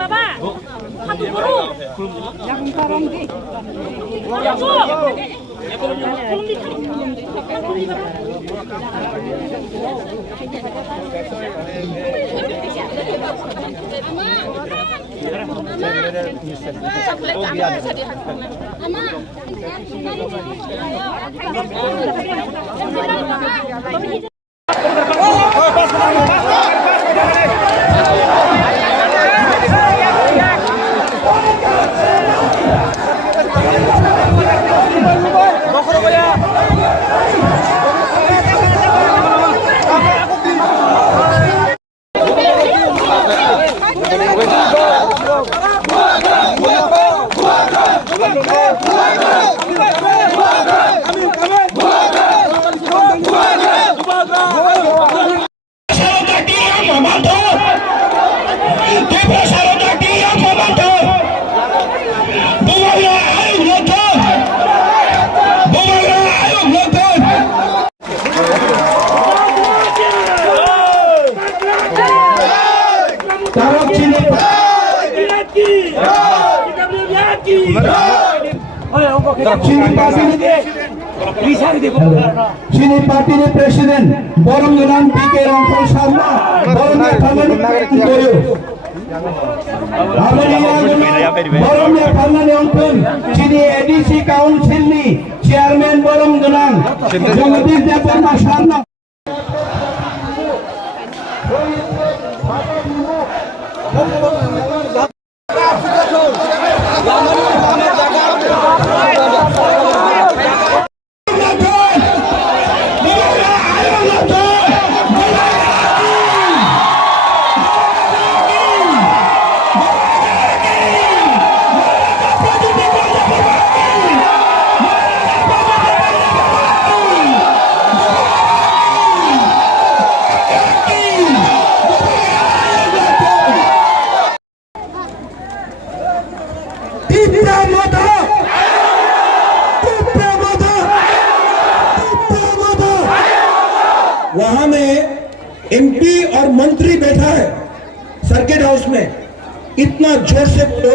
Baba, satu guru. Yang karang di. Sini parti ni presiden borong dengan PK Rangkol Sharma borongnya Thamani Toyo borongnya Thamani Ongpun sini ADC Council ni chairman borong dengan Jagadish Deparma Sharma वहां में MP और मंत्री बैठा है circuit house में इतना जोर से बोलो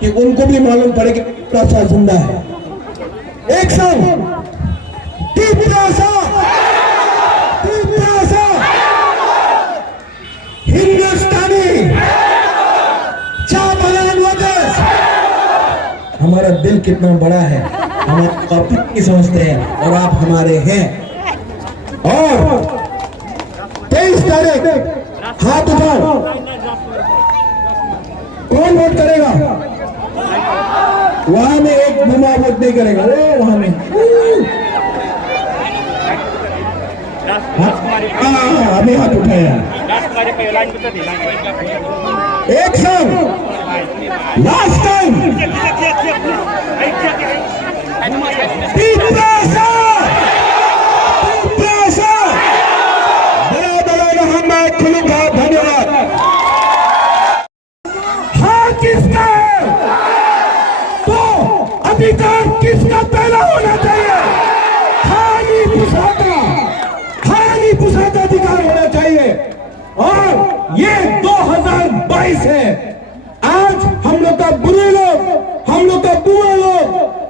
कि उनको भी मालूम पड़े कि प्रशासन जिंदा है। एक संग हिंदुस्तानी चापलान वजह हमारा दिल कितना बड़ा है हम आप की समझते हैं और आप हमारे हैं। और 23 तारीख हाथ उठाओ कौन वोट करेगा वहां में एक बुमा वोट नहीं करेगा वहां में हमें हाथ उठाया एक संग लास्ट टाइम धन्यवाद। हाँ किसका है तो अधिकार किसका पहला होना चाहिए? हानि पुसाता अधिकार होना चाहिए। और ये 2022 है। आज हम लोग का बुरे लोग, हम लोग का बुरा लोग,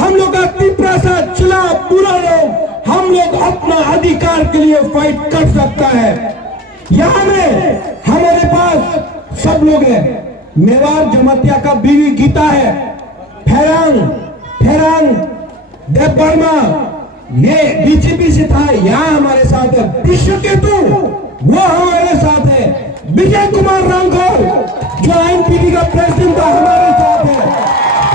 हम लोग का तिपरासा चला बुरा लोग, हम लोग अपना अधिकार के लिए फाइट कर सकता है। यहाँ में हमारे पास सब लोग हैं। मेवाड़ जमातिया का बीवी गीता है, फेरांग देवबर्मा ये बीजेपी से था, यहाँ हमारे साथ है। विश्वकेतु वो हमारे साथ है। विजय कुमार रांघोल जो आईएनपीटी का प्रेसिडेंट था हमारे साथ है।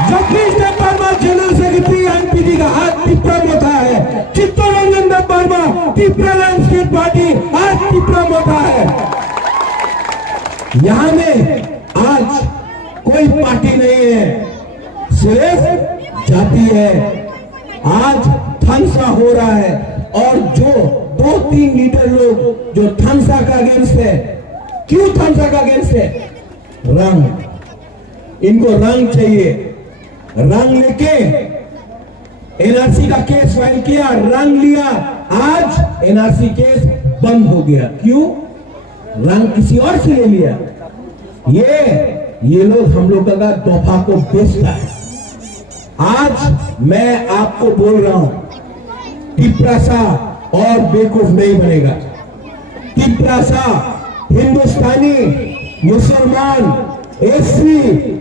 जगदीश देवबर्मा जनरल सेक्रेटरी आईएनपीटी का आज तिपरा मोथा है। चित्तरंजन देवबर्मा तिपरा लैंडस्केप पार्टी आज तिपरा मोथा है। यहाँ में आज कोई पार्टी नहीं है, सिर्फ जाति है। आज थनसा हो रहा है और जो 2-3 लीडर लोग जो थनसा का अगेंस्ट है, क्यों थनसा का अगेंस्ट है? रंग, इनको रंग चाहिए। रंग लेके एनआरसी का केस फाइल किया, रंग लिया, आज एनआरसी केस बंद हो गया। क्यों? रंग किसी और से ले लिया। ये लोग हम लोग का तोहफा को बेचता है। आज मैं आपको बोल रहा हूं, तिपरासा और बेवकूफ नहीं बनेगा। तिपरासा हिंदुस्तानी मुसलमान एससी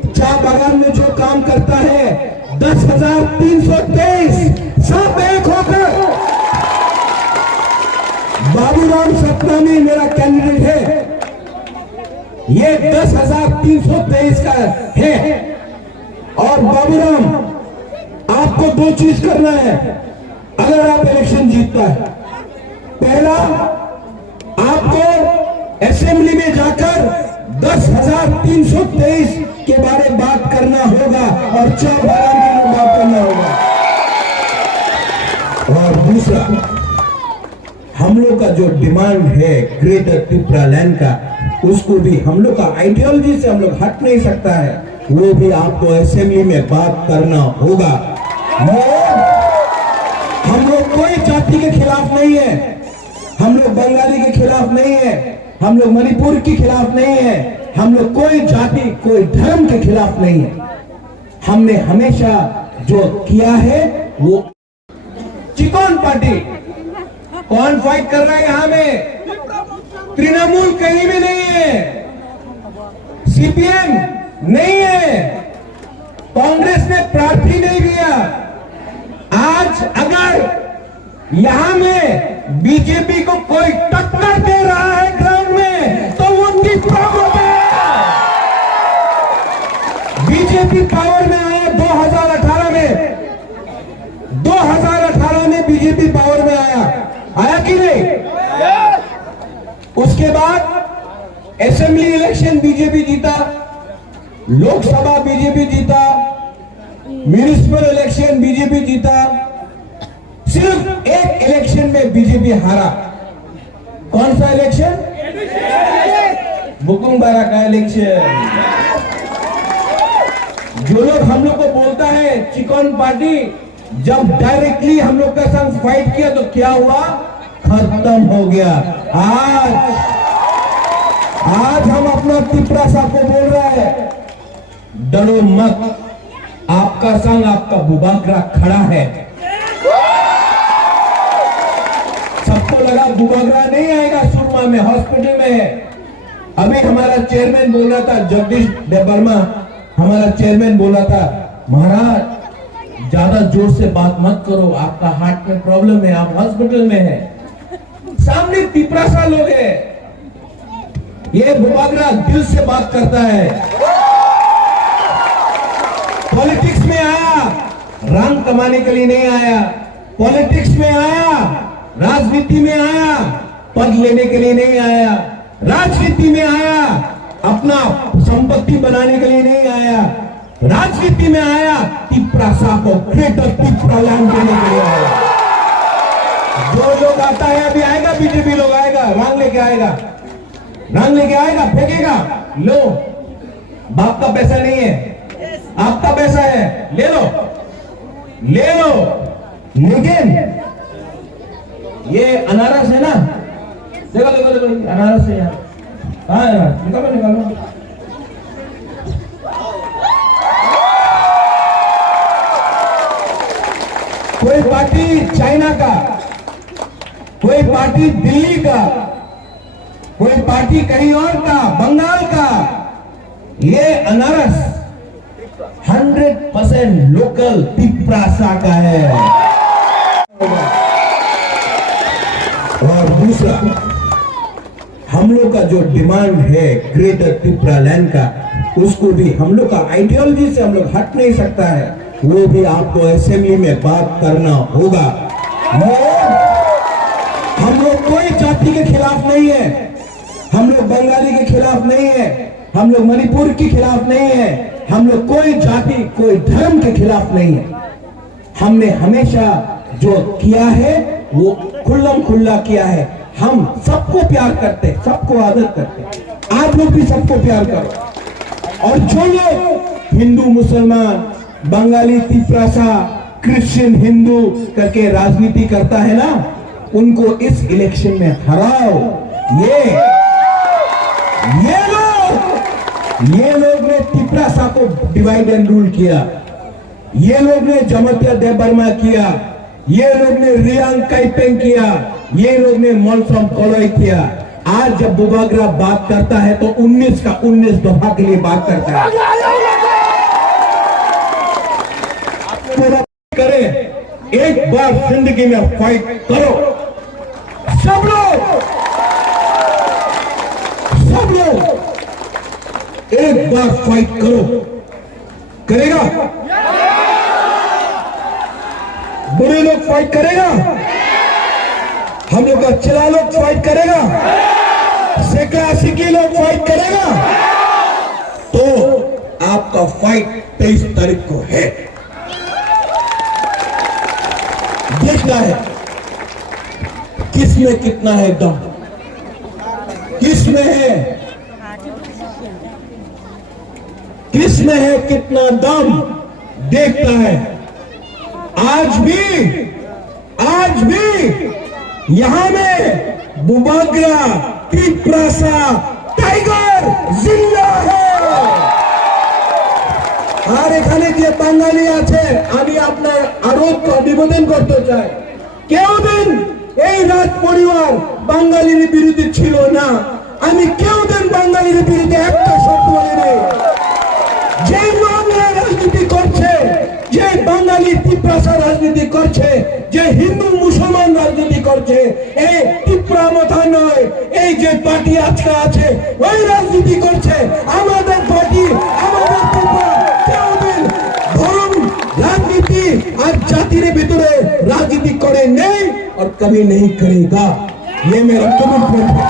चाय बागान में जो काम करता है 10,323 सब एक होकर बाबूराम सतनामी मेरा कैंडिडेट है। ये 10,323 का है। और बाबूराम, आपको दो चीज करना है अगर आप इलेक्शन जीतता है। पहला, आपको असेंबली में जाकर 10,323 के बारे में बात करना होगा और चाय बागान के लिए बात करना होगा। और दूसरा, हम लोग का जो डिमांड है ग्रेटर त्रिपुरा लैंड का, उसको भी हम लोग का आइडियोलॉजी से हम लोग हट नहीं सकता है, वो भी आपको असेंबली में बात करना होगा। हम लोग कोई जाति के खिलाफ नहीं है, हम लोग बंगाली के खिलाफ नहीं है, हम लोग मणिपुर के खिलाफ नहीं है, हम लोग कोई जाति कोई धर्म के खिलाफ नहीं है। हमने हमेशा जो किया है वो चिकन पार्टी। कौन फाइट कर रहा है यहां में? तृणमूल कहीं भी नहीं है, सीपीएम नहीं है, कांग्रेस ने प्रार्थी नहीं दिया। आज अगर यहां में बीजेपी को कोई टक्कर दे रहा है ग्राउंड में, तो वो त्रिपुरा को है। बीजेपी पावर में आया 2018 में, 2018 में बीजेपी पावर में आया कि नहीं? उसके बाद असेंबली इलेक्शन बीजेपी जीता, लोकसभा बीजेपी जीता, म्युनिसिपल इलेक्शन बीजेपी जीता। सिर्फ एक इलेक्शन में बीजेपी हारा। कौन सा इलेक्शन? बुकुंबारा का इलेक्शन। जो लोग हम लोग को बोलता है चिकन पार्टी, जब डायरेक्टली हम लोग का संग फाइट किया तो क्या हुआ? खत्म हो गया। आज हम अपना तिपरासा को बोल रहा है, डरो मत, आपका संग आपका बुबाकरा खड़ा है। सबको लगा बुबाकरा नहीं आएगा, सुरमा में हॉस्पिटल में है। अभी हमारा चेयरमैन बोल रहा था, जगदीश देवर्मा हमारा चेयरमैन बोला था, महाराज ज्यादा जोर से बात मत करो, आपका हार्ट में प्रॉब्लम है, आप हॉस्पिटल में है। सामने तिपरासा लोग है, ये बुबाकरा दिल से बात करता है। पॉलिटिक्स में आया, रंग कमाने के लिए नहीं आया। पॉलिटिक्स में आया, राजनीति में आया, पद लेने के लिए नहीं आया। राजनीति में आया, अपना संपत्ति बनाने के लिए नहीं आया। राजनीति में आया, तिपरासा को ग्रेटर त्रिपुरा लैंड देने के लिए आया। जो लोग आता है, अभी आएगा बीजेपी लोग आएगा, रंग लेके आएगा, रंग लेके आएगा, फेंकेगा। लो, बाप का पैसा नहीं है, आपका पैसा है, ले लो, ले लो। लेकिन ये अनारस है ना, देखो देखो देखो, अनारस है यार, कहाँ है? निकालो निकालो। कोई पार्टी चाइना का, कोई पार्टी दिल्ली का, कोई पार्टी कहीं और का, बंगाल का। ये अनारस 100% लोकल तिपरासा का है। और दूसरा, हम लोग का जो डिमांड है ग्रेटर त्रिपुरा लैंड का, उसको भी हम लोग का आइडियोलॉजी से हम लोग हट नहीं सकता है, वो भी आपको असेंबली में बात करना होगा। हम लोग कोई जाति के खिलाफ नहीं है, हम लोग बंगाली के खिलाफ नहीं है, हम लोग मणिपुर के खिलाफ नहीं है, हम लोग कोई जाति कोई धर्म के खिलाफ नहीं है। हमने हमेशा जो किया है वो खुल्लम खुल्ला किया है। हम सबको प्यार करते, सबको आदर करते। आप लोग भी सबको प्यार करो। और जो लोग हिंदू मुसलमान बंगाली तिपरासा क्रिश्चियन हिंदू करके राजनीति करता है ना, उनको इस इलेक्शन में हराओ। ये लोग ने तिपरासा को डिवाइड एंड रूल किया, ये लोग ने जमत्या देबर्मा किया, ये लोग ने रियांग काइपेंग किया, ये लोग ने मोलसम कोलोई किया। आज जब बुबागरा बात करता है तो 19 का 19 दफा के लिए बात करता है। पूरा करे, एक बार जिंदगी में फाइट करो, सब लोग एक बार फाइट करो। करेगा? बुरे लोग फाइट करेगा, हम लोग का चिला लोग फाइट करेगा, सेका सिकी लोग फाइट करेगा। तो आपका फाइट 23 तारीख को है। देखना है किसमें कितना है दम, किसमें है कितना दम, देखता है। आज भी यहां में बुबागरा तिपरासा टाइगर जिंदा है। আর এখানে যে বাঙালি আছে, আমি আপনার আরো নিবেদন করতে চাই, কেউদিন এই রাজ পরিবার বাঙালির বিরুদ্ধে ছিল না। আমি কেউদিন বাঙালির বিরুদ্ধে একটা শব্দ বলিনি। যে বাংলা রাজনীতি করছে, যে বাঙালি তিপরাসা রাজনীতি করছে, যে হিন্দু মুসলমান রাজনীতি করছে, এই তিপরা মাথা নয়, এই যে পার্টি আজকে আছে ওই রাজনীতি করছে। আমাদের পার্টি, আমাদের তিপরা কেউদিন ধর্ম রাজনীতি আর জাতির ভিতরে রাজনীতি করে নেই और कभी नहीं करेगा। ये मेरा कमिटमेंट है।